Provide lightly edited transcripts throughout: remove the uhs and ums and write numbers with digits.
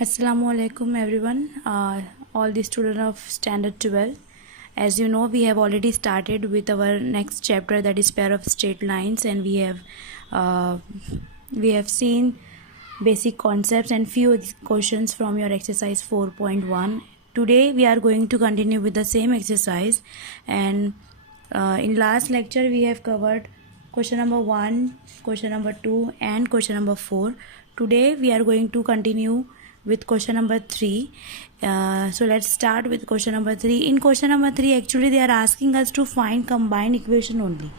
Assalamualaikum everyone, all the students of standard 12. As you know, we have already started with our next chapter, that is pair of straight lines, and uh, we have seen basic concepts and few questions from your exercise 4.1. Today we are going to continue with the same exercise, and in last lecture we have covered question number 1, question number 2 and question number 4. Today we are going to continue with question number 3. So let's start with question number 3. In question number 3, actually they are asking us to find combined equation only.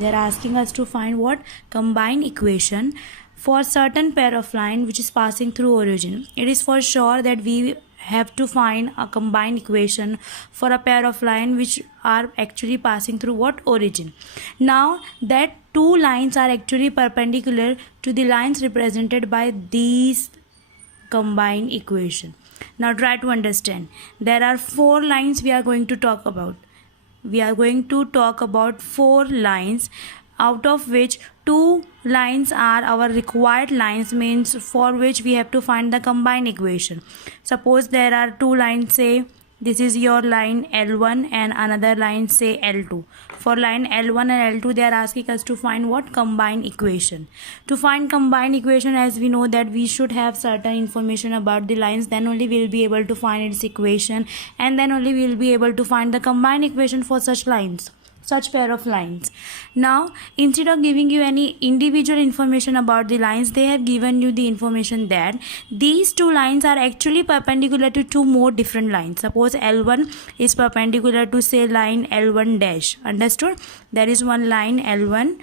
They are asking us to find what? Combined equation for certain pair of line which is passing through origin. It is for sure that we have to find a combined equation for a pair of line which are actually passing through what? Origin. Now that two lines are actually perpendicular to the lines represented by these combined equation. Now try to understand. There are four lines we are going to talk about. We are going to talk about four lines, out of which two lines are our required lines, means for which we have to find the combined equation. Suppose there are two lines, say this is your line L1 and another line say L2. For line L1 and L2 they are asking us to find what? Combined equation. To find combined equation, as we know that we should have certain information about the lines, then only we will be able to find its equation, and then only we will be able to find the combined equation for such lines, such pair of lines. Now instead of giving you any individual information about the lines, they have given you the information that these two lines are actually perpendicular to two more different lines. Suppose L1 is perpendicular to say line L1 dash. Understood? There is one line L1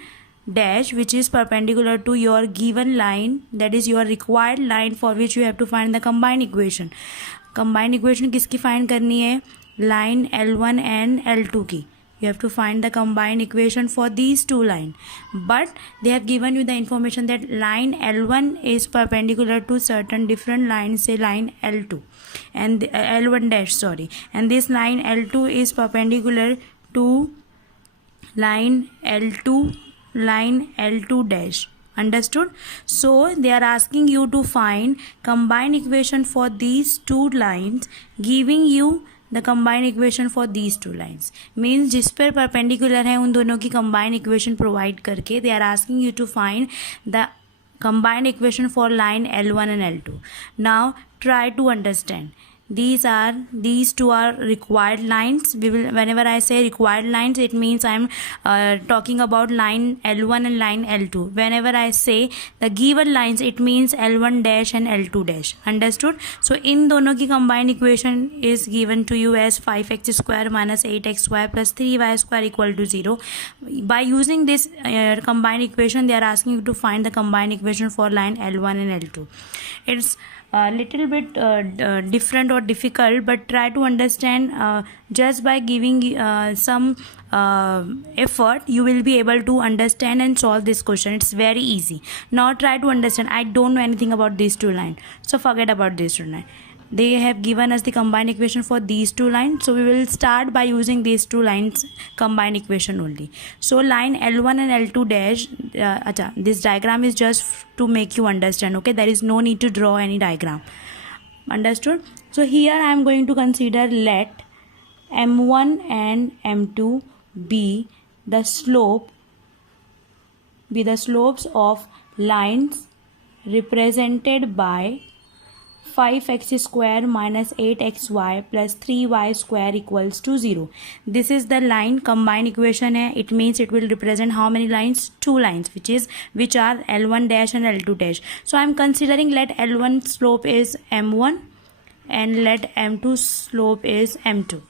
dash which is perpendicular to your given line, that is your required line for which you have to find the combined equation. Combined equation किसकी find करनी है? Line L1 and L2 की. You have to find the combined equation for these two lines, but they have given you the information that line L1 is perpendicular to certain different lines, say line L2 and L1 dash, sorry, and this line L2 is perpendicular to line L2 dash. Understood? So they are asking you to find combined equation for these two lines, giving you the combined equation for these two lines, means जिस पर perpendicular है उन दोनों की combined equation provide करके they are asking you to find the combined equation for line L1 and L2. Now try to understand. These two are required lines. Whenever I say required lines, it means I'm talking about line L1 and line L2. Whenever I say the given lines, it means L1 dash and L2 dash. Understood? So in दोनों की combined equation is given to you as 5x square minus 8xy plus 3y square equal to 0. By using this combined equation, they are asking you to find the combined equation for line L1 and L2. It's a little bit different or difficult, but try to understand. Just by giving some effort, you will be able to understand and solve this question. It's very easy. Now try to understand. I don't know anything about these two lines, so forget about these two lines. They have given us the combined equation for these two lines, so we will start by using these two lines combined equation only. So line L1 and L2 dash, this diagram is just to make you understand, okay? There is no need to draw any diagram. Understood? So here I am going to consider let M1 and M2 be the slopes of lines represented by 5x square minus 8xy plus 3y square equals to 0. This is the line combined equation hai. It means it will represent how many lines? Two lines, which are L1 dash and L2 dash. So I am considering let L1 slope is M1 and let M2 slope is M2.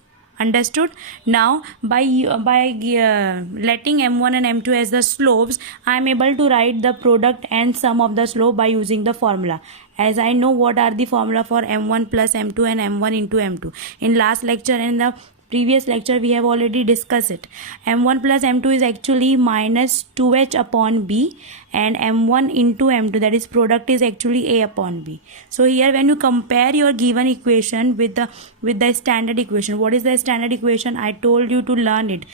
Understood? Now by letting M1 and M2 as the slopes, I am able to write the product and sum of the slope by using the formula. As I know what are the formula for M1 plus M2 and M1 into M2. In last lecture and the previous lecture we have already discussed it. M1 plus M2 is actually minus 2h upon B, and M1 into M2, that is product, is actually A upon B. So here when you compare your given equation with the standard equation, what is the standard equation? I told you to learn it.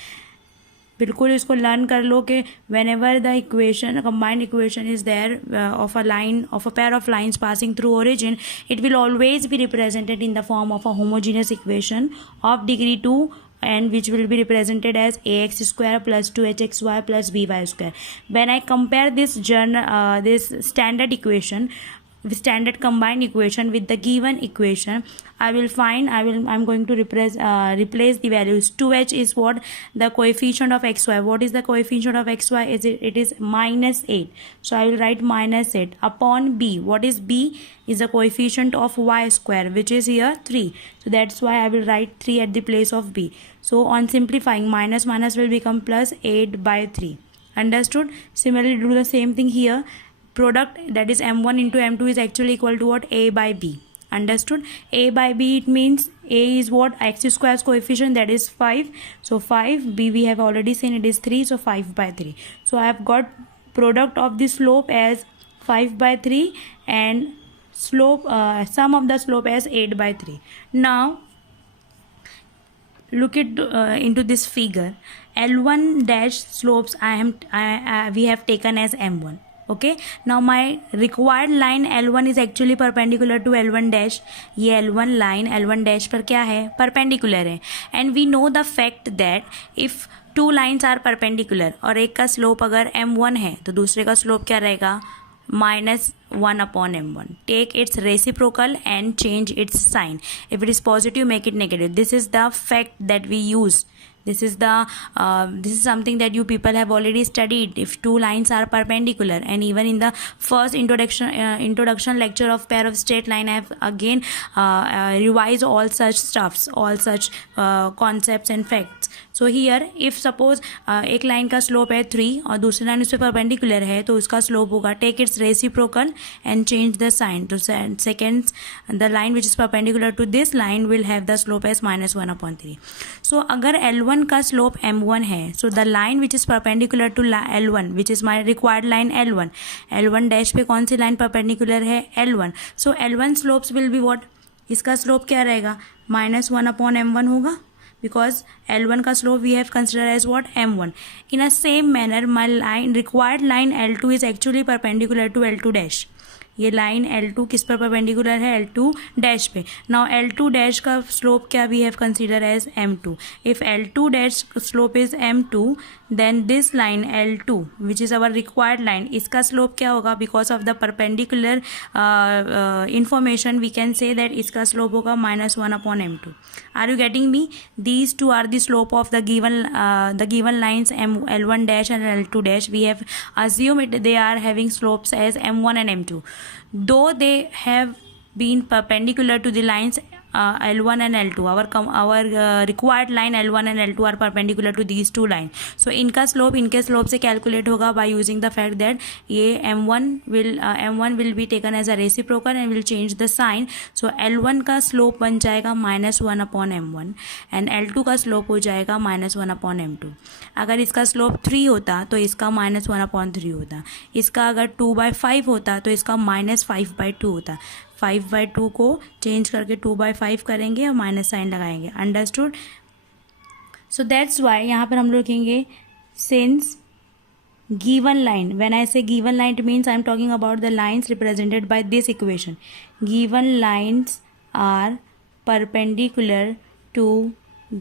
बिल्कुल इसको learn कर लो कि whenever the equation combined equation is there of a line of a pair of lines passing through origin, it will always be represented in the form of a homogeneous equation of degree 2 and which will be represented as ax square plus 2hxy plus by square. When I compare this this standard equation, standard combined equation with the given equation, I'm going to replace the values. 2h is what? The coefficient of xy. What is the coefficient of xy? It is -8. So I will write -8 upon b. What is b? Is the coefficient of y square, which is here 3. So that's why I will write 3 at the place of b. So on simplifying, minus will become plus 8 by 3. Understood? Similarly, do the same thing here. Product, that is m1 into m2, is actually equal to what? A by b. Understood? A by b, it means a is what? X square's coefficient, that is 5. So 5, b we have already seen, it is 3. So 5 by 3. So I have got product of the slope as 5 by 3 and slope sum of the slope as 8 by 3. Now look at into this figure. L1 dash slopes we have taken as m1. Okay, now my required line L1 is actually perpendicular to L1 dash. ये L1 line L1 dash पर क्या है? Perpendicular है. And we know the fact that if two lines are perpendicular और एक का slope अगर m1 है तो दूसरे का slope क्या रहेगा? -1 upon m1. Take its reciprocal and change its sign. If it is positive, make it negative. This is the fact that we use. This is something that you people have already studied. If two lines are perpendicular, and even in the first introduction lecture of pair of straight line, I have again revised all such stuffs, all such concepts and facts. So here, if suppose एक line का slope है 3 और दूसरी line उस पर perpendicular है तो उसका स्लोप होगा, take its reciprocal and change the sign. तो second, the line which is perpendicular to this line will have the slope as -1/3. So अगर L1 का स्लोप m1 है, so the line which is perpendicular to L1 which is my required line L1 dash पे कौन सी line perpendicular है? L1. So L1 slopes will be what? इसका slope क्या रहेगा? -1/m1 होगा, because L1 का slope we have considered as what? m1. In a same manner, my required line L2 is actually perpendicular to L2 dash. ये लाइन L2 किस पर perpendicular है? L2 डैश पे. नाउ L2 डैश का slope क्या we have consider as m2. If L2 dash slope is m2, then this line L2 which is our required line, इसका slope क्या होगा? Because of the perpendicular information we can say that इसका slope होगा -1/m2. Are you getting me? These two are the slope of the given lines L1 dash and L2 dash. We have assumed they are having slopes as m1 and m2. Though they have been perpendicular to the lines L1 and L2, our required line L1 and L2 are perpendicular to these two lines. So इनका slope इनके slope से calculate होगा by using the fact that ये m1 will be taken as a reciprocal and will change the sign. So L1 का slope बन जाएगा -1/m1 and L2 का slope हो जाएगा -1/m2. अगर इसका slope 3 होता तो इसका -1/3 होता. इसका अगर 2/5 होता तो इसका -5/2 होता. 5/2 को चेंज करके 2/5 करेंगे और माइनस साइन लगाएंगे. अंडरस्टूड? सो दैट्स वाई यहाँ पर हम लोग लिखेंगे since given line. When I say given line, it means I am talking about the lines represented by this equation. Given lines are perpendicular to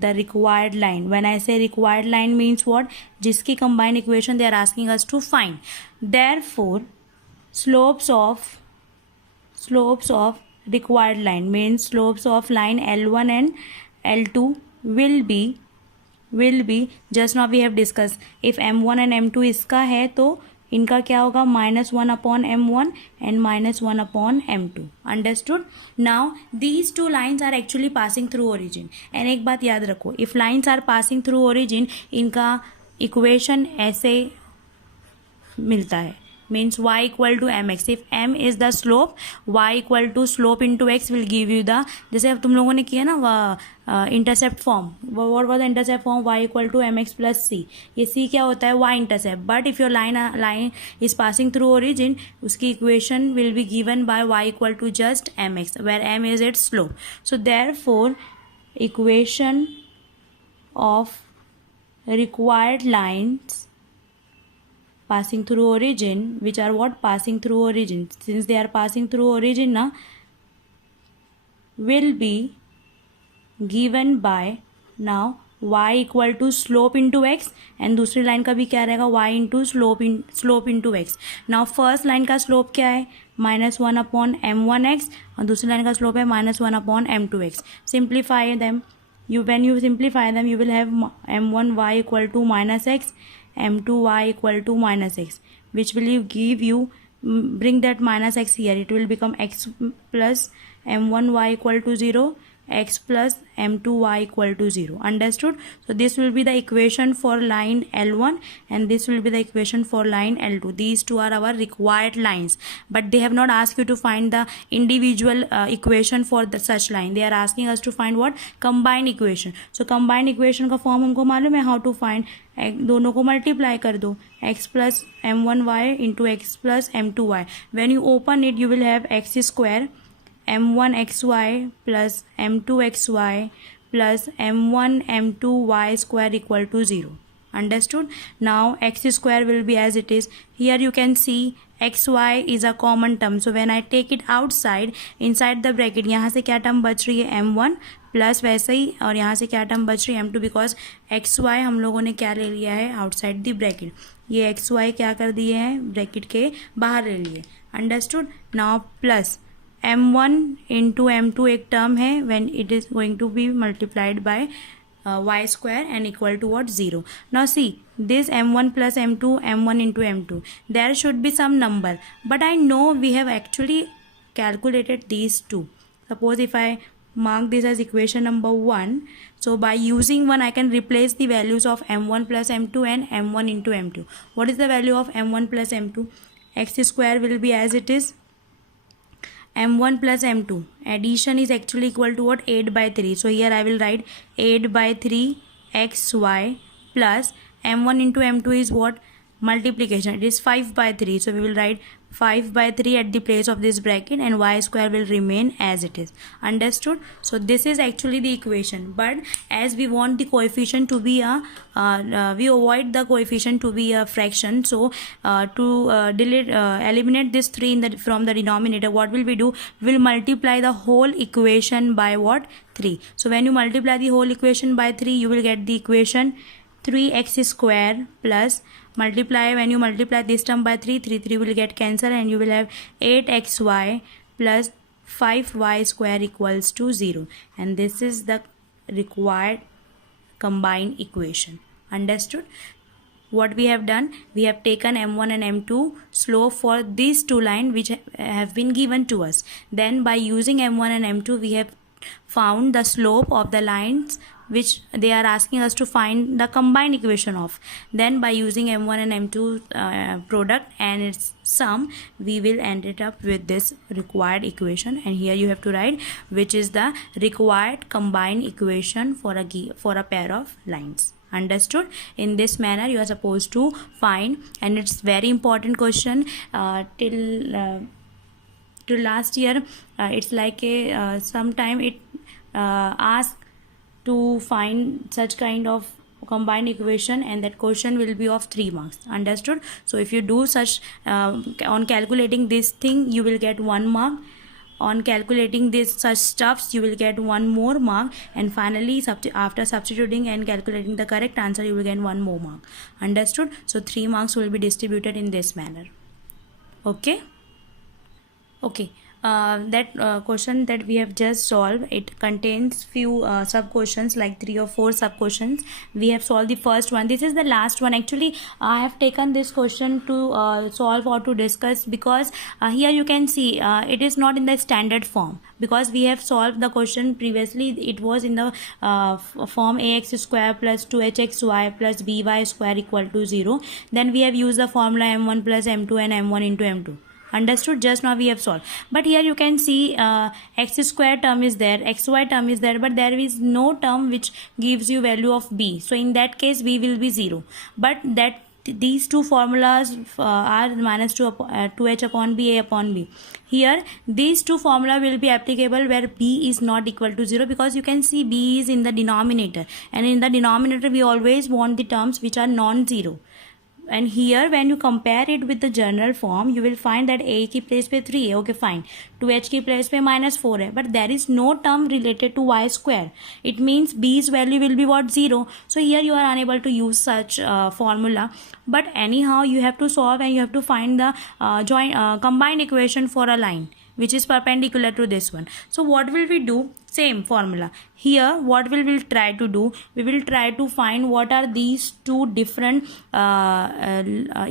the required line. When I say required line means what? जिसकी combined equation they are asking us to find. Therefore, slopes of required line means slopes of line L1 and L2 will be just now we have discussed. if m1 and m2 इसका है तो इनका क्या होगा? -1/m1 and -1/m2. Understood? Now these two lines are actually passing through origin. and एक बात याद रखो, if lines are passing through origin, इनका equation ऐसे मिलता है, means y equal to mx. if m is the slope, y equal to slope into x will give you the, जैसे अब तुम लोगों ने किया ना intercept form. what was the intercept form? y equal to mx plus c. ये c क्या होता है? y intercept. but if your line is passing through origin, उसकी equation will be given by y equal to just mx, where m is its slope. so therefore equation of required lines passing through origin, which are what? Passing through origin. Since they are passing through origin na, will be given by now y equal to slope into x, and दूसरी line का भी क्या रहेगा? y into slope into x. now first line का slope क्या है? -1 upon m1x, और दूसरी लाइन का स्लोप है -1 upon m2x. Simplify them. When you simplify them, you will have m1y equal to -x, m2y equal to -x, which will give you, bring that -x here, it will become x plus m1y equal to 0, x plus m2y equal to 0. Understood? So this will be the equation for line L1, and this will be the equation for line L2. These two are our required lines, but they have not asked you to find the individual equation for such line. They are asking us to find what? Combined equation. So combined equation का form हमको मालूम है how to find. दोनों को multiply कर दो, x plus m1y into x plus m2y. when you open it, you will have x square m1xy plus m2xy plus m1 m2y square equal to 0. Understood? Now x square will be as it is. Here you can see xy is a common term, so when I take it outside, inside the bracket, यहाँ से क्या term बच रही है? m1 plus वैसे ही, और यहाँ से क्या टर्म बच रही है? m2, बिकॉज xy हम लोगों ने क्या ले लिया है? Outside the bracket. ये xy क्या कर दिए हैं? ब्रैकेट के बाहर ले लिए. Understood? Now plus m1 into m2 एक टर्म है, when it is going to be multiplied by y square and equal to what? 0. now see this m1 plus m2, m1 into m2, there should be some number, but I know we have actually calculated these two. Suppose if I mark this as equation number 1, so by using 1 I can replace the values of m1 plus m2 and m1 into m2. what is the value of m1 plus m2? x square will be as it is, m1 plus m2 addition is actually equal to what? 8 by 3. so here I will write 8 by 3 xy plus m1 into m2 is what? Multiplication. It is 5 by 3. so we will write 5 by 3 at the place of this bracket, and y square will remain as it is. Understood? so this is actually the equation, but as we want the coefficient to be a we avoid the coefficient to be a fraction, so to eliminate this 3 in from the denominator, what will we do? We will multiply the whole equation by what? 3. so when you multiply the whole equation by 3, you will get the equation 3x square plus, multiply, when you multiply this term by 3, 3 will get cancelled, and you will have 8xy plus 5y square equals to 0, and this is the required combined equation. Understood? what we have done, we have taken m1 and m2 slope for these two lines which have been given to us. Then by using m1 and m2, we have found the slope of the lines which they are asking us to find the combined equation of. Then by using m1 and m2 product and its sum, we will end it up with this required equation, and here you have to write which is the required combined equation for a pair of lines. Understood? In this manner you are supposed to find, and it's very important question. Till last year it's like a sometime it asked to find such kind of combined equation, and that question will be of 3 marks. Understood? so if you do such on calculating this thing, you will get 1 mark. On calculating this such stuffs, you will get 1 more mark, and finally after substituting and calculating the correct answer, you will get 1 more mark. Understood? so 3 marks will be distributed in this manner. Okay. That question that we have just solved, it contains few sub questions, like 3 or 4 sub questions. We have solved the first one. This is the last one. Actually I have taken this question to solve or to discuss, because here you can see it is not in the standard form, because we have solved the question previously. It was in the form ax square plus 2hxy plus by square equal to 0. Then we have used the formula m1 plus m2 and m1 into m2. Understood? Just now we have solved, but here you can see x square term is there, xy term is there, but there is no term which gives you value of b. so in that case b will be 0, but that these two formulas are minus 2h upon b, a upon b. Here these two formula will be applicable where b is not equal to 0, because you can see b is in the denominator, and in the denominator we always want the terms which are non-zero. And here when you compare it with the general form, you will find that a की place पे 3 है, okay fine, 2h की place पे -4 है, but there is no term related to y square. It means b's value will be what, 0. So here you are unable to use such formula, but anyhow you have to solve and you have to find the combined equation for a line which is perpendicular to this one. So what will we do? Same formula. Here what we will try to do, we will try to find what are these two different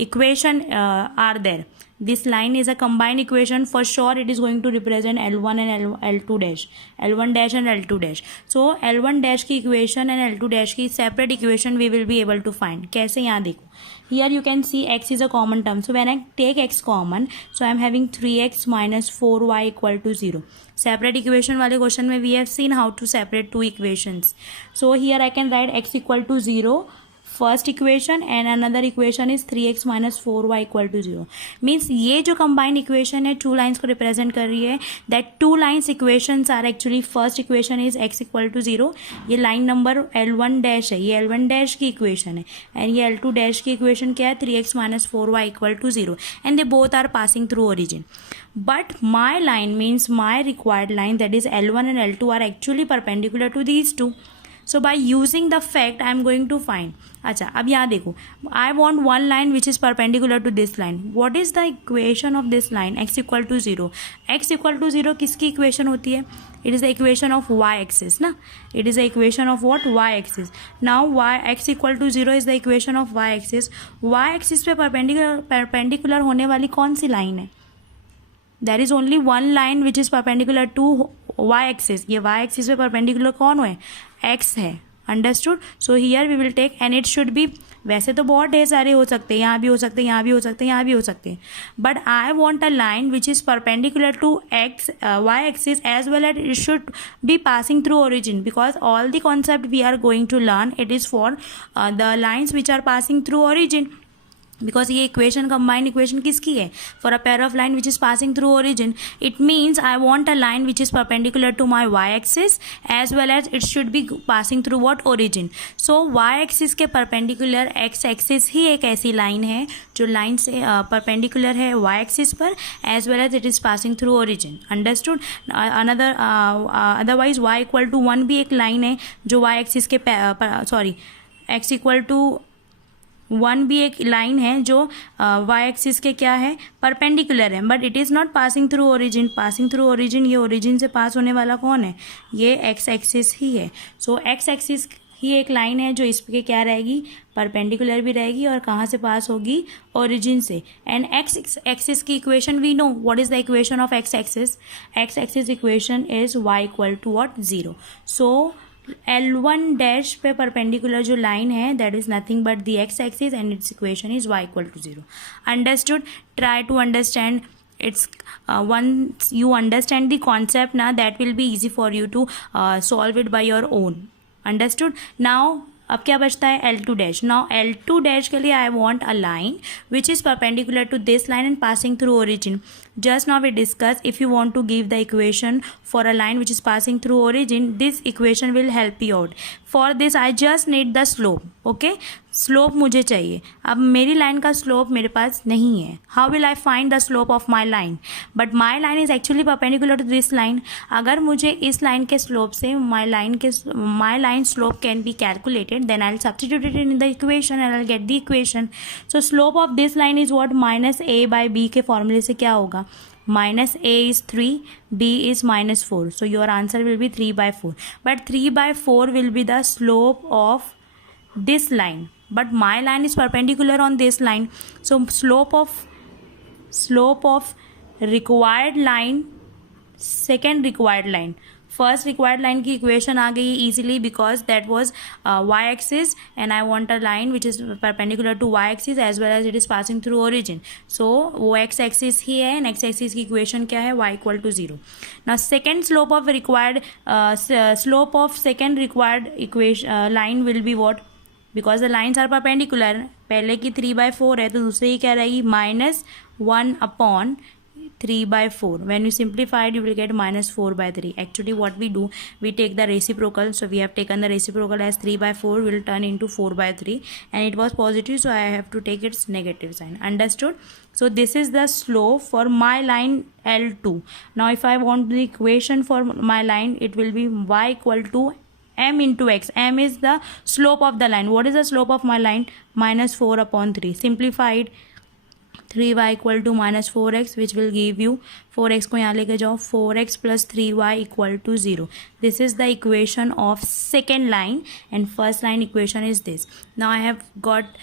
equation are there. This line is a combined equation. For sure it is going to represent L1 and L2 dash, L1 dash and L2 dash. So L1 dash की equation and L2 dash की separate equation we will be able to find. कैसे? यहाँ देखो, here you can see x is a common term. So when I take x common, so I am having 3x minus 4y equal to 0. Separate equation वाले question में we have seen how to separate two equations. So here I can write x equal to 0, first equation, and another equation is 3x minus 4y equal to 0. Means ये जो combined equation है two lines को represent कर रही है. That two lines equations are actually, first equation is x equal to 0, ये line number L1 dash है, ये L1 डैश की इक्वेशन है, एंड ये L2 डैश की इक्वेशन क्या है, 3x minus 4y equal to 0, and they both are passing through origin. But my line means my required line, that is L1 and L2 are actually perpendicular to these two. So by using the fact I am going to find. अच्छा, अब यहाँ देखो, I want one line which is perpendicular to this line. What is the equation of this line? x equal to 0. x equal to 0 किसकी equation होती है? It is the equation of y axis ना. It is the equation of what? Y axis. Now x equal to 0 is the equation of y axis. Y axis पे perpendicular होने वाली कौन सी line है? There is only one line which is perpendicular to y axis. ये y axis पे perpendicular कौन है? x है. Understood. So here we will take, and it should be, वैसे तो बहुत ढेर सारे हो सकते हैं, यहाँ भी हो सकते हैं, यहाँ भी हो सकते हैं, यहाँ भी हो सकते हैं, but I want a line which is perpendicular to X Y axis as well as it should be passing through origin, because all the concept we are going to learn it is for the lines which are passing through origin. Because ये equation combined equation किसकी है? For a pair of line which is passing through origin. It means I want a line which is perpendicular to my Y axis as well as it should be passing through what? Origin. So Y axis के perpendicular X axis ही एक ऐसी line है जो line से perpendicular है Y axis पर, as well as it is passing through origin. Understood. Another otherwise Y equal to 1 भी एक लाइन है जो वाई एक्सिस के सॉरी एक्स इक्वल टू 1 भी एक लाइन है जो वाई एक्सिस के क्या है? परपेंडिकुलर है, but it is not passing through origin. Passing through origin, ये ओरिजिन से पास होने वाला कौन है? ये एक्स एक्सिस ही है. सो एक्स एक्सिस ही एक लाइन है जो इस पे क्या रहेगी? परपेंडिकुलर भी रहेगी, और कहाँ से पास होगी? ओरिजिन से. एंड एक्स एक्सिस की equation we know. What is the equation of X axis? X axis equation is Y equal to what? 0. So L1 dash पे परपेंडिकुलर जो लाइन है that is nothing but the X axis and its equation is y equal to 0. Understood. Try to understand. It's once you understand the concept now, that will be easy for you to solve it by your own. Understood. Now अब क्या बचता है? L2 dash. Now L2 dash के लिए I want a line which is perpendicular to this line and passing through origin. Just now we discussed, if you want to give the equation for a line which is passing through origin, this equation will help you out. For this I just need the slope. Okay, slope मुझे चाहिए. अब मेरी line का slope मेरे पास नहीं है. How will I find the slope of my line? But my line is actually perpendicular to this line. अगर मुझे इस लाइन के स्लोप से my line slope can be calculated, then I'll substitute it in the equation and I'll get the equation. So slope of this line is what? Minus a by b के फॉर्मूले से क्या होगा? Minus a is 3, b is minus 4. So your answer will be 3 by 4. But 3 by 4 will be the slope of this line. But my line is perpendicular on this line. So slope of required line, second required line. First required line की equation आ गई easily because that was Y axis and I want a line which is perpendicular to Y axis as well as it is passing through origin. So वो X axis ही है and X axis की equation क्या है? Y equal to 0. Now second slope of second required equation line will be what? Because the lines are perpendicular. पहले की 3/4 है तो दूसरे की क्या रहेगी, -1/3/4. when you simplify it you will get -4/3. actually what we do, we take the reciprocal, so we have taken the reciprocal as 3/4 will turn into 4/3, and it was positive so I have to take its negative sign. Understood? So this is the slope for my line L2. now if I want the equation for my line, it will be y equal to m into x. M is the slope of the line. What is the slope of my line? -4/3. Simplified, 3y equal to -4x, which will give you 4x को यहाँ लेके जाओ, 4x plus 3y equal to 0. This is the equation of second line, and first line equation is this. Now I have got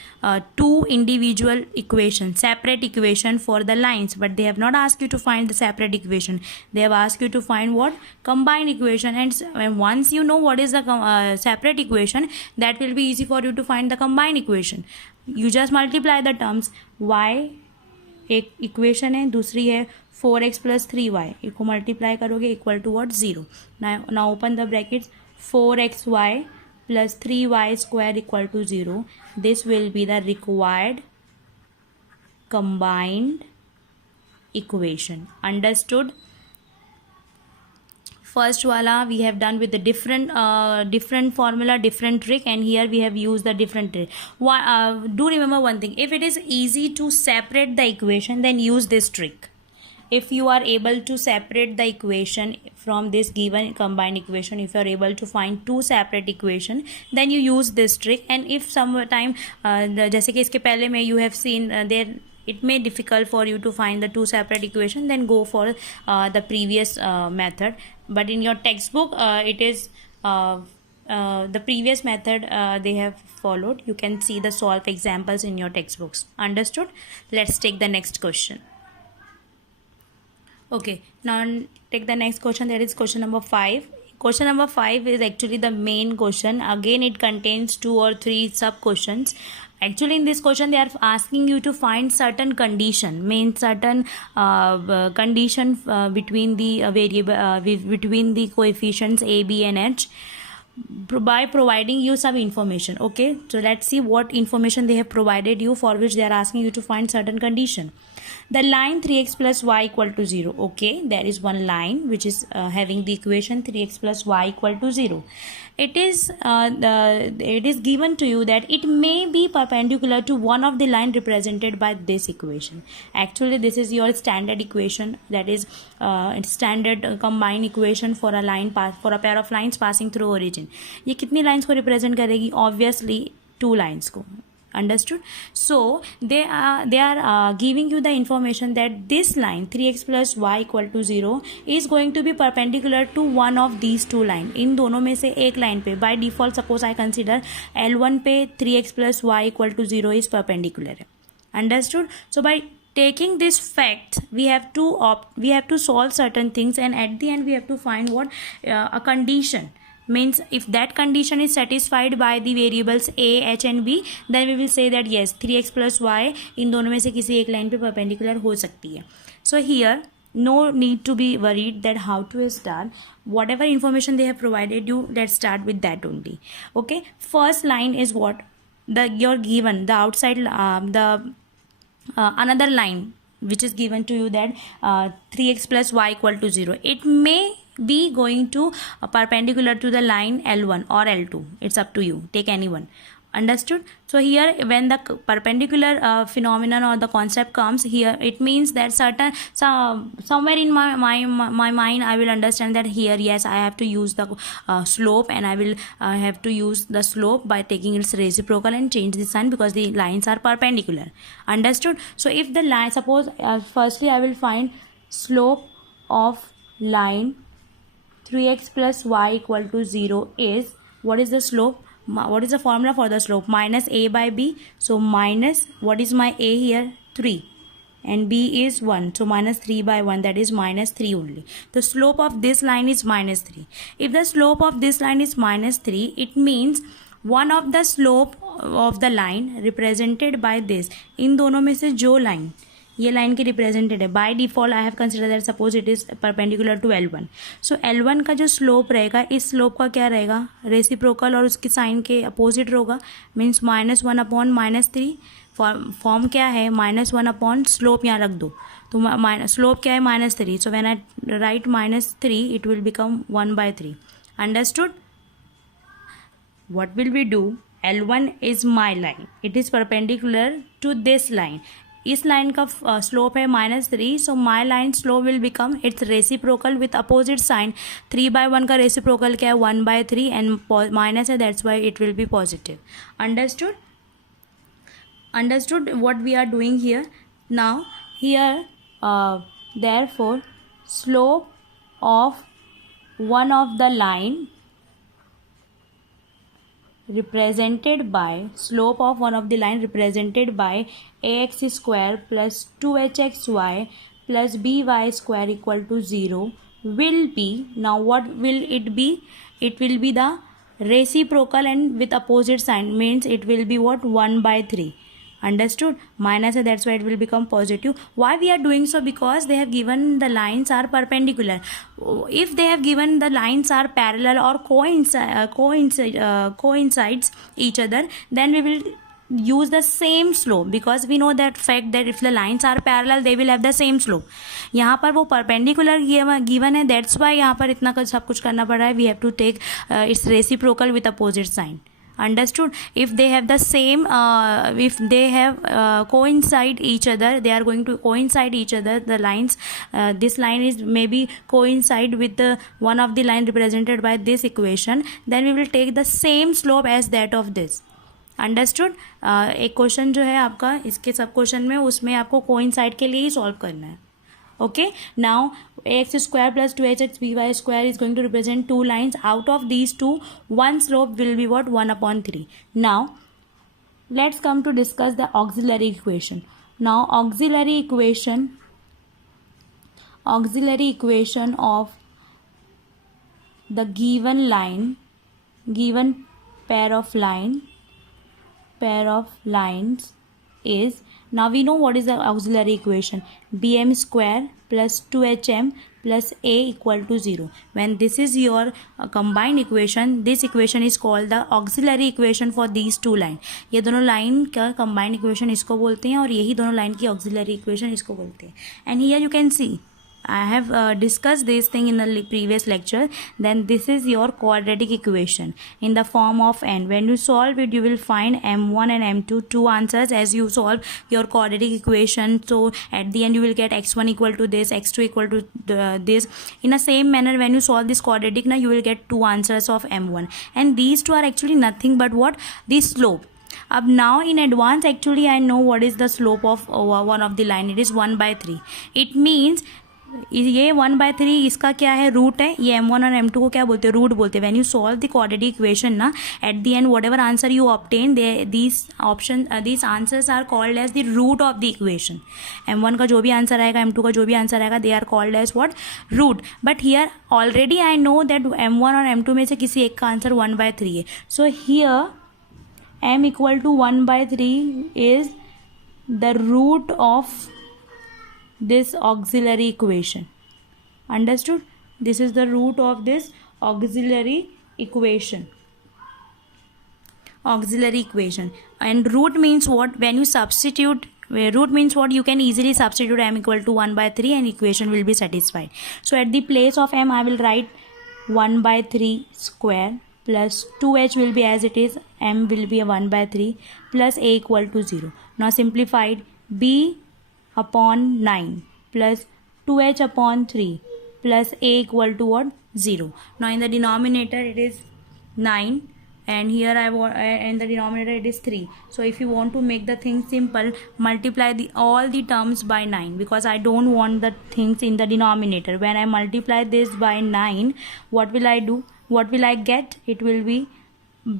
two individual equations, separate equation for the lines, but they have not asked you to find the separate equation. They have asked you to find what? Combined equation. And once you know what is the separate equation, that will be easy for you to find the combined equation. You just multiply the terms. y एक equation है, दूसरी है 4x plus 3y. इसको multiply करोगे equal to what? 0. now open the brackets. 4xy plus 3y square equal to 0. this will be the required combined equation. Understood? First wala we have done with the different formula, different trick, and here we have used the different trick. Do remember one thing, if it is easy to separate the equation, then use this trick. If you are able to separate the equation from this given combined equation, if you are able to find two separate equation, then you use this trick. And if sometime जैसे कि इसके पहले में you have seen there it may difficult for you to find the two separate equation, then go for the previous method. But in your textbook it is the previous method they have followed. You can see the solve examples in your textbooks. Understood? Let's take the next question. Okay, now take the next question. That is question number 5. Question number 5 is actually the main question. Again it contains 2 or 3 sub questions. Actually in this question they are asking you to find certain condition, means certain condition between the variable between the coefficients a, b and h, by providing you some information. Okay, so let's see what information they have provided you, for which they are asking you to find certain condition. The line 3x plus y equal to 0. Okay, there is one line which is having the equation 3x plus y equal to 0. It is given to you that it may be perpendicular to one of the line represented by this equation. Actually this is your standard equation, that is standard combined equation for a line for a pair of lines passing through origin. ये कितनी lines को represent करेगी? Obviously 2 lines को. Understood? So they are giving you the information that this line 3x plus y equal to 0 is going to be perpendicular to one of these two line. इन दोनों में से एक line पे by default suppose I consider L1 पे 3x plus y equal to 0 is perpendicular. Understood? So by taking this fact we have to solve certain things, and at the end we have to find what a condition. Means if that condition is satisfied by the variables a, h and b, then we will say that yes 3x plus y इन दोनों में से किसी एक line पे perpendicular हो सकती है. So here no need to be worried that how to start. Whatever information they have provided you, let's start with that only. Okay, first line is what? You're given the outside another line which is given to you, that 3x plus y equal to 0. It may be going to perpendicular to the line L1 or L2. It's up to you. Take any one. Understood? So here when the perpendicular phenomenon or the concept comes here, it means that somewhere in my mind I will understand that here yes I have to use the slope, and I will have to use the slope by taking its reciprocal and change the sign because the lines are perpendicular. Understood? So if the line, suppose firstly I will find slope of line 3x plus y equal to 0 is, what is the slope? What is the formula for the slope? Minus a by b. So minus, what is my a here? 3. And b is 1. So minus 3 by 1, that is minus 3 only. The slope of this line is minus 3. If the slope of this line is minus 3, it means one of the slope of the line represented by this. इन दोनों में से जो line, ये line की represented है. By default I have consider that suppose it is perpendicular to L1. So L1 का जो slope रहेगा, इस स्लोप का क्या रहेगा, रेसिप्रोकल और उसकी साइन के अपोजिट होगा. मीन्स -1/-3. फॉर्म क्या है, -1 स्लोप यहाँ रख दो, तो स्लोप क्या है -3. So when I right -3 it will become 1/3. Understood. What will we do? L1 is my line. It is perpendicular to this line. इस लाइन का स्लोप है -3. So my line slope will become its reciprocal with opposite sign. 3/1 का reciprocal क्या है, 1/3 and minus है, that's why it will be positive. Understood. Understood what we are doing here. Now here therefore slope of one of the line represented by ax square plus 2hxy plus by square equal to 0 will be, now what will it be, it will be the reciprocal and with opposite sign, means it will be what, 1/3. Understood. Minus है, that's why it will become positive. Why we are doing so? Because they have given the lines are perpendicular. If they have given the lines are parallel or coincides each other, then we will use the same slope, because we know that fact that if the lines are parallel they will have the same slope. यहाँ पर वो perpendicular given है, that's why यहाँ पर इतना सब कुछ करना पड़ रहा है. We have to take its reciprocal with opposite sign. Understood. If they have the same if they have coincide each other, they are going to coincide each other, the lines, this line is maybe coincide with the one of the line represented by this equation, then we will take the same slope as that of this. Understood. एक question जो है आपका इसके सब question में, उसमें आपको coincide के लिए ही सॉल्व करना है. Okay, now ax square plus 2hx by square is going to represent two lines. Out of these two, one slope will be what, 1/3. Now let's come to discuss the auxiliary equation. Now auxiliary equation of the given line, given pair of lines is, now we know what is the auxiliary equation, bm square plus 2hm plus a equal to 0. When this is your combined equation, this equation is called the auxiliary equation for these two line. ये दोनों line का combined equation इसको बोलते हैं, और यही दोनों line की auxiliary equation इसको बोलते हैं. And here you can see I have discussed this thing in the previous lecture. Then this is your quadratic equation in the form of n. When you solve it, you will find m1 and m2 two answers as you solve your quadratic equation. So at the end you will get x1 equal to this, x2 equal to this. In the same manner, when you solve this quadratic, now you will get two answers of m1, and these two are actually nothing but what, the slope. अब now in advance actually I know what is the slope of one of the line. It is 1/3. It means ये 1/3 इसका क्या है, root है. ये m1 और m2 को क्या बोलते हैं, रूट बोलते हैं. When you solve the quadratic equation ना, at the end whatever answer you obtain, these answers are called as the root of the equation. m1 का जो भी आंसर आएगा, m2 का जो भी आंसर आएगा, they are called as what, root. But here already I know that m1 और m2 में से किसी एक का आंसर 1/3 है. So here m equal to 1/3 is the root of this auxiliary equation. Understood? This is the root of this auxiliary equation. And root means what, when you substitute, root means what, you can easily substitute m equal to 1/3 and equation will be satisfied. So at the place of m I will write 1/3 square plus 2h will be as it is, m will be a 1/3 plus a equal to 0. Now simplified, b upon 9 plus 2h upon 3 plus a equal to what, 0. Now in the denominator it is 9 and here in the denominator it is 3. So if you want to make the thing simple, multiply all the terms by 9, because I don't want the things in the denominator. When I multiply this by 9, what will I do, what will I get, it will be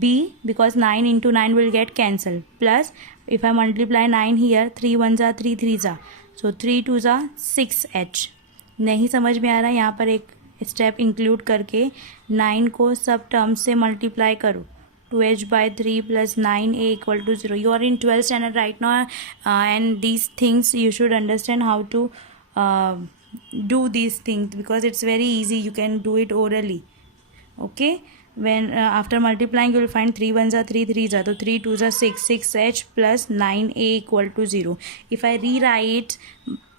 b, because 9 into 9 will get cancelled, plus if I multiply 9 here, 3 1s are 3 3s are, so 3 2s are 6h. नहीं समझ में आ रहा है, यहाँ पर एक step include करके 9 को सब टर्म्स से मल्टीप्लाई करो. 2h by 3 plus 9a equal to 0. You are in 12th standard right now, and these things you should understand how to do these things, because it's very easy. You can do it orally. Okay, when after multiplying you will find 3 1s are 3 3s are, so 3 2s are 6, 6h plus 9a equal to 0. If I rewrite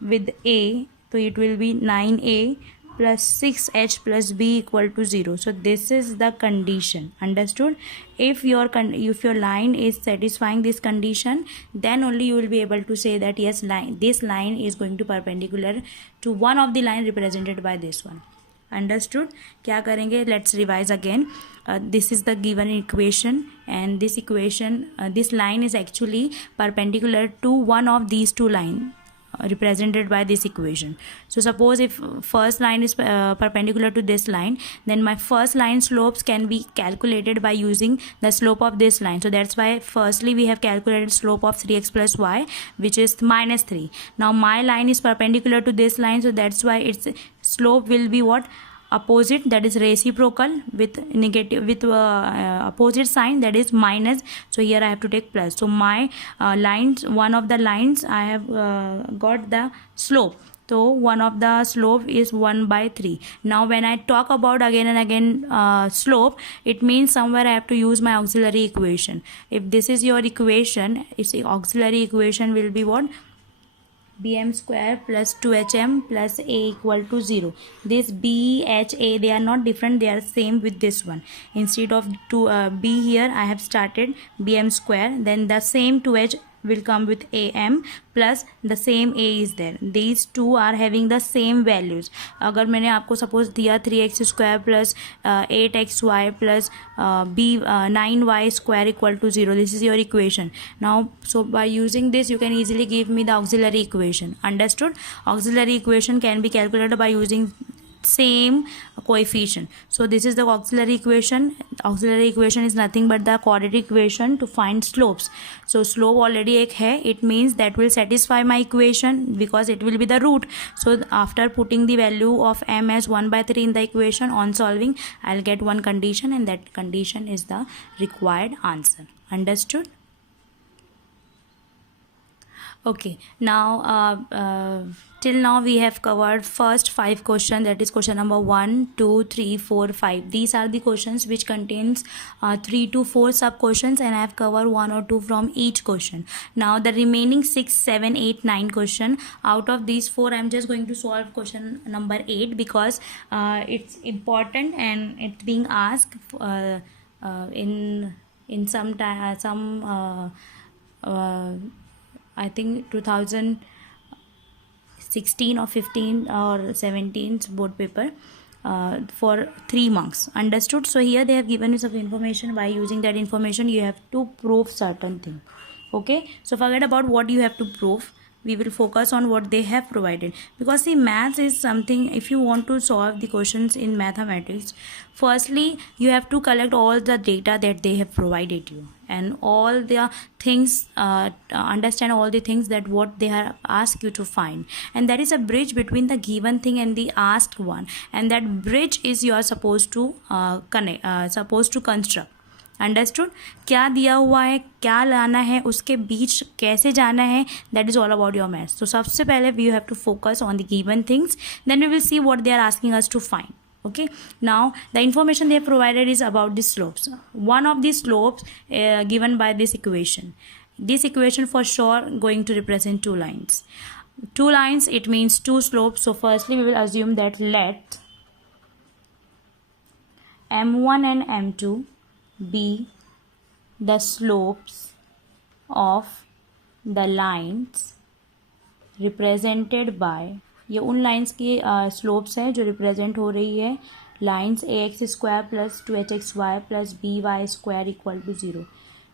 with a, so it will be 9a plus 6h plus b equal to 0. So this is the condition. Understood? If your line is satisfying this condition, then only you will be able to say that yes, this line is going to perpendicular to one of the line represented by this one. Understood? क्या करेंगे? Let's revise again. This is the given equation, and this equation, this line is actually perpendicular to one of these two lines represented by this equation. So suppose if first line is perpendicular to this line, then my first line slopes can be calculated by using the slope of this line. So that's why firstly we have calculated slope of 3x plus y, which is minus 3. Now my line is perpendicular to this line, so that's why its slope will be what? Opposite, that is reciprocal with negative, with opposite sign, that is minus. So here I have to take plus. So my lines, one of the lines I have got the slope. So one of the slope is 1 by 3. Now when I talk about again and again slope, it means somewhere I have to use my auxiliary equation. If this is your equation, its auxiliary equation will be what? bm square plus 2hm plus a equal to 0. This b, h, a, they are not different, they are same with this one. Instead of b here I have started bm square, then the same 2h will come with am plus the same a is there. These two are having the same values. अगर मैंने आपको suppose दिया 3x square plus 8xy plus 9y square equal to 0, this is your equation. Now so by using this you can easily give me the auxiliary equation. Understood? Auxiliary equation can be calculated by using same coefficient. So this is the auxiliary equation. Auxiliary equation is nothing but the quadratic equation to find slopes. So slope already एक है, it means that will satisfy my equation because it will be the root. So after putting the value of m as 1 by 3 in the equation, on solving I'll get one condition, and that condition is the required answer. Understood? Okay, now till now we have covered first 5 questions, that is question number 1, 2, 3, 4, 5. These are the questions which contains 3 to 4 sub questions, and I have covered 1 or 2 from each question. Now the remaining 6, 7, 8, 9 question, out of these 4 I am just going to solve question number 8 because it's important and it's being asked in some time, I think 2016 or 15 or 17 board paper for 3 marks. Understood? So here they have given you some information. By using that information you have to prove certain thing. Okay, so forget about what you have to prove. We will focus on what they have provided, because see, maths is something, if you want to solve the questions in mathematics, firstly you have to collect all the data that they have provided you, and all the things, understand all the things that what they have asked you to find, and there is a bridge between the given thing and the asked one, and that bridge is you are supposed to construct. Understood? क्या दिया हुआ है, क्या लाना है, उसके बीच कैसे जाना है, that is all about your maths. तो सबसे पहले we have to focus on the given things, then we will see what they are asking us to find. Okay, now the information they have provided is about the slopes. One of the slopes given by this equation. This equation for sure going to represent 2 lines. 2 lines, it means 2 slopes. So firstly we will assume that let m1 and m2 be the slopes of the lines represented by, ये उन lines की slopes हैं जो represent हो रही है lines ax square plus 2hxy plus by square equal to 0.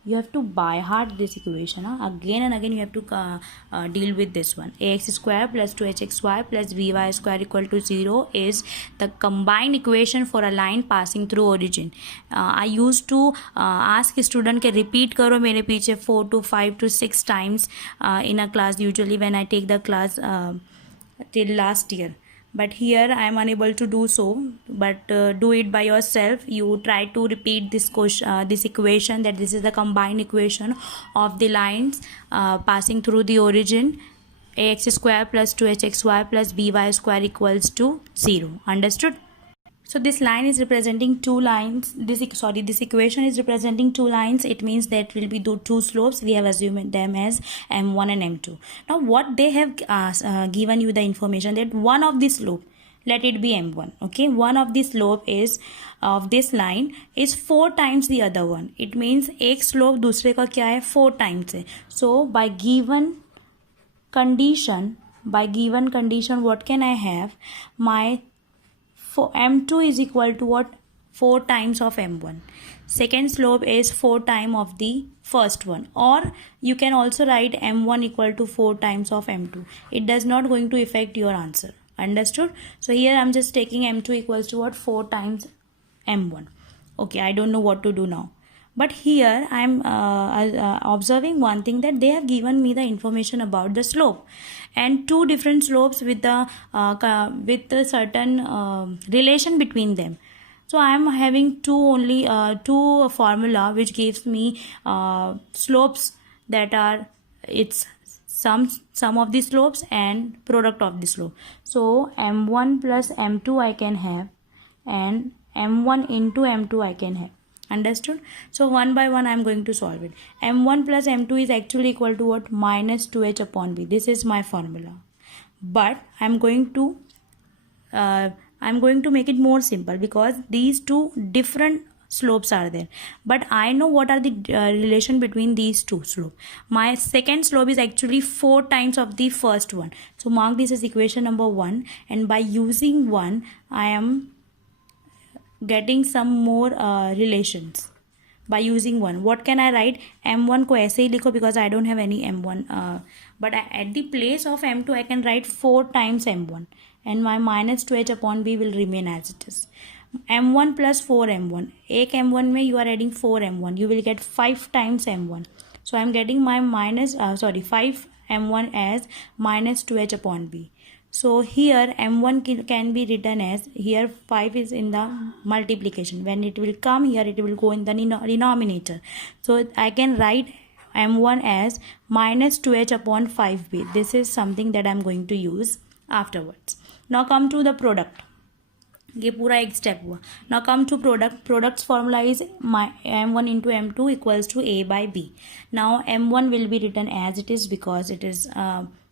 You have to by heart this equation. Again and again you have to deal with this one. Ax square plus 2hxy plus by square equal to 0 is the combined equation for a line passing through origin. I used to ask student के repeat करो मेरे पीछे 4 to 5 to 6 times in a class, usually when I take the class till last year. but here I am unable to do so. But do it by yourself. You try to repeat this question, this equation, that this is the combined equation of the lines passing through the origin. Ax square plus 2hxy plus by square equals to 0. Understood? So this line is representing two lines. This equation is representing two lines. It means that will be two slopes. We have assumed them as m1 and m2. Now what they have given you the information that one of the slope, let it be m1. Okay, one of the slope is of this line is 4 times the other one. It means एक slope दूसरे का क्या है 4 times है. So by given condition, what can I have? My for m2 is equal to what? 4 times of m1. Second slope is 4 times of the first one, or you can also write m1 equal to 4 times of m2. It does not going to affect your answer. Understood? So here I'm just taking m2 equals to what? 4 times m1. Okay, I don't know what to do now. But here I am observing one thing, that they have given me the information about the slope and two different slopes with a certain relation between them. So I am having two formula which gives me slopes that are its sum of the slopes and product of the slope. So m1 plus m2 I can have, and m1 into m2 I can have. Understood? So one by one I am going to solve it. m1 plus m2 is actually equal to what? Minus 2h upon b. This is my formula. But I am going to make it more simple, because these two different slopes are there, but I know what are the relation between these two slopes. My second slope is actually 4 times of the first one. So mark this as equation number 1, and by using 1 I am getting some more relations by using 1. What can I write? m1 को ऐसे ही लिखो because I don't have any m1, but at the place of m2 I can write 4 times m1, and my minus 2h upon b will remain as it is. m1 plus 4m1, एक m1 में you are adding 4m1, you will get 5 times m1. So I am getting my 5m1 as minus 2h upon b. So here m1 can be written as, here 5 is in the multiplication. When it will come here, it will go in the denominator. So I can write m1 as minus 2h upon 5b. This is something that I am going to use afterwards. Now come to the product. ये पूरा एक step हुआ. Now come to product. Product's formula is m1 into m2 equals to a by b. Now m1 will be written as it is because it is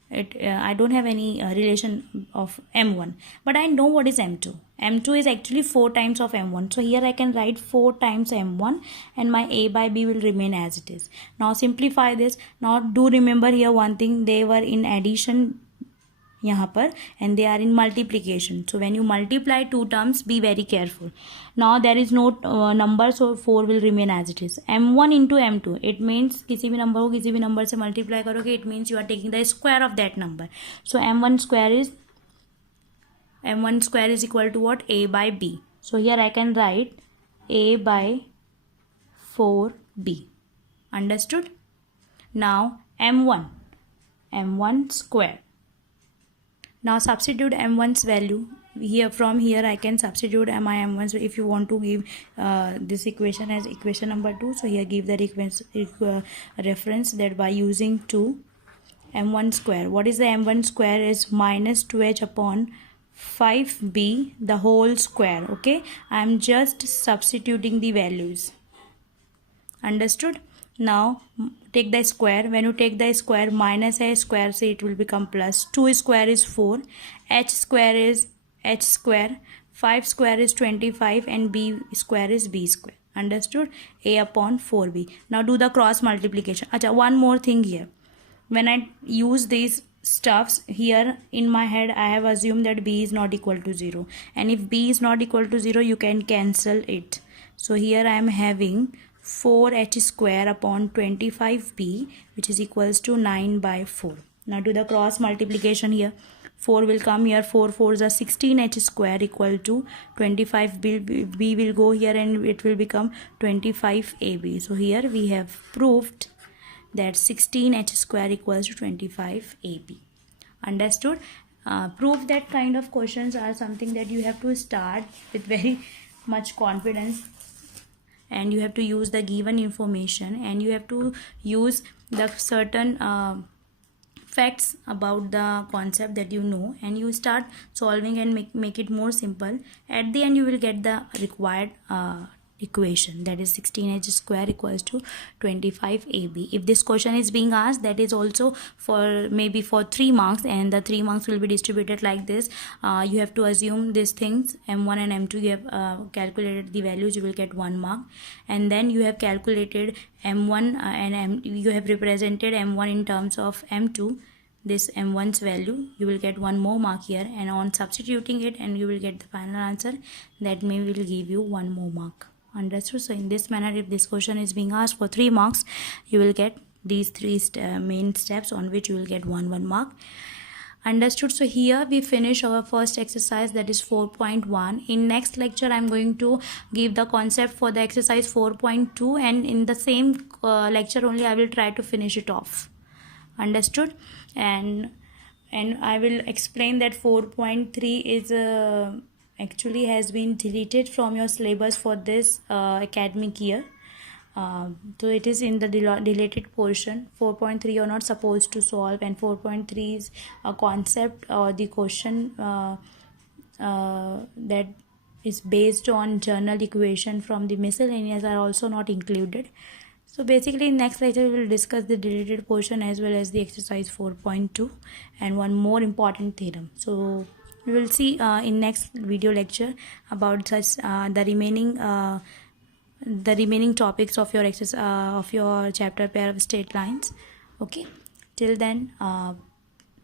I don't have any relation of m1, but I know what is m2. m2 is actually 4 times of m1. So here I can write 4 times m1, and my a by b will remain as it is. Now simplify this. Now do remember here one thing, they were in addition यहाँ पर and they are in multiplication. So when you multiply two terms, be very careful. Now there is no number, so 4 will remain as it is. m1 into m2, it means किसी भी number को किसी भी number से multiply करोगे, it means you are taking the square of that number. So m1 square is equal to what? A by b. So here I can write a by 4b. Understood? Now m1 square. Now substitute m1's value. From here I can substitute my m1. So if you want to give this equation as equation number 2, so here give the reference that by using 2 m1 square. What is the m1 square? Is minus 2h upon 5b the whole square. Okay, I am just substituting the values. Understood? Now take the square. When you take the square, minus a square, so it will become plus. 2 square is 4, h square is h square, 5 square is 25, and b square is b square. Understood? A upon 4b. Now do the cross multiplication. Acha, one more thing here. When I use these stuffs here, in my head I have assumed that b is not equal to 0, and if b is not equal to 0, you can cancel it. So here I am having 4h square upon 25b, which is equals to 9 by 4. Now do the cross multiplication here. 4 will come here. 4 4s are 16h square equal to 25b. B will go here and it will become 25ab. So here we have proved that 16h square equals to 25ab. Understood? proof that kind of questions are something that you have to start with very much confidence, and you have to use the given information, and you have to use the certain facts about the concept that you know, and you start solving and make it more simple. At the end you will get the required equation, that is 16h square equals to 25ab. If this question is being asked, that is also for maybe for 3 marks, and the 3 marks will be distributed like this. You have to assume these things, m1 and m2, you have calculated the values, you will get 1 mark. And then you have calculated m1 you have represented m1 in terms of m2, this m1's value, you will get 1 more mark here, and on substituting it, and you will get the final answer, that may will give you 1 more mark. Understood? So in this manner, if this question is being asked for 3 marks, you will get these 3 main steps on which you will get 1 mark. Understood? So here we finish our first exercise, that is 4.1. in next lecture I'm going to give the concept for the exercise 4.2, and in the same lecture only I will try to finish it off. Understood? And I will explain that 4.3 is actually has been deleted from your syllabus for this academic year. So it is in the deleted portion. 4.3 you're not supposed to solve, and 4.3 is a concept or the question that is based on journal equation from the miscellaneous are also not included. So basically in next lecture we will discuss the deleted portion as well as the exercise 4.2 and one more important theorem. So we will see in next video lecture about such the remaining topics of your exercise of your chapter pair of straight lines. Okay, till then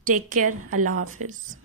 take care. Allah Hafiz.